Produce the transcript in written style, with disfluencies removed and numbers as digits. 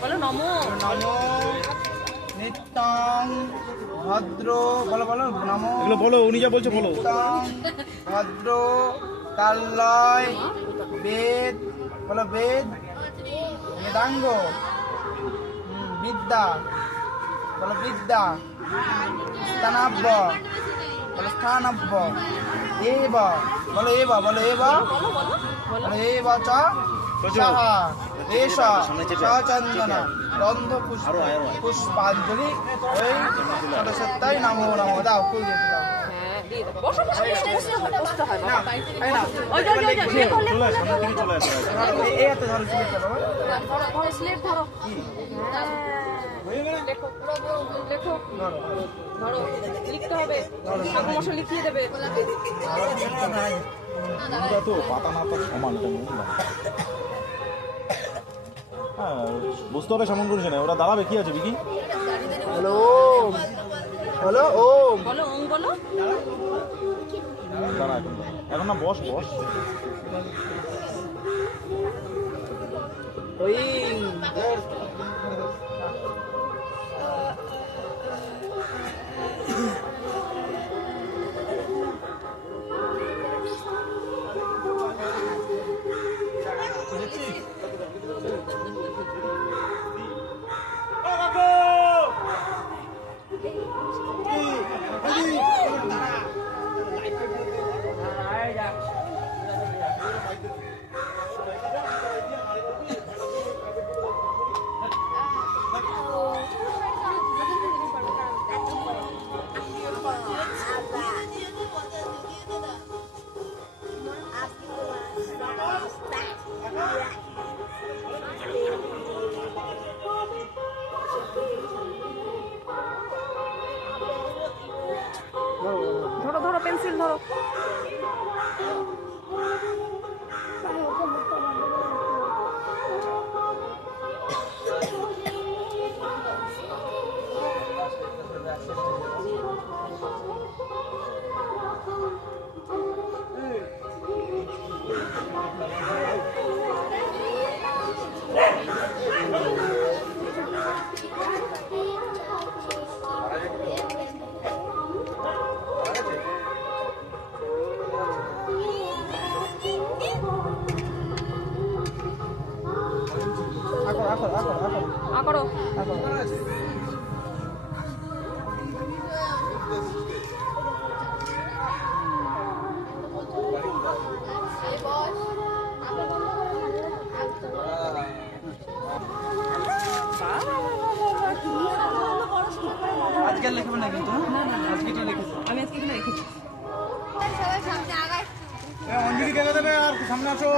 বলো নমো নমো নিত্যং ভদ্র বলো বলো নমো এগুলো বলো, উনি যা বলছে বলো। নিত্যং ভদ্র কাল্লয় বেদ বলো বেদ বেদাঙ্গ বিদ্যা বলো বিদ্যা স্থানাব্য বলো স্থানাব্য এব বলো এব বলো এব বলো এব চ সাহা এষ সচন্দন গন্ধ পুষ্পাঞ্জলি ওই সরস্বত্যাই নমো নমো দাও ফুল দিতে দাও বসো বসো বসতে হয় বাবা এই না ওই যে চলে আসো, সামনের দিকে চলে আসো। এই হাতে ধরো সিলেক্ট বাবা ধরো স্লেট ধরো লেখো লেখো ধরো ধরো লিখতে হবে ঠাকুর মশাই লিখিয়ে দেবে এটা তো পাতা না পাতা সমান, এটা নুন না। হ্যাঁ, বুঝতে হবে সেমন করিস না, ওরা দাঁড়াবে। কি আছে বিকি? হ্যালো হ্যালো ওম বলো ওং বলো দাঁড়া, এখন না, বস বস। ওই ধরো ধরো পেন্সিল ধরো করো আজকাল লিখবে না কিন্তু আজকে তো লিখেছি আমি আজকে এখানে রেখেছি অঞ্জলি কে দেবে আর সামনে আসো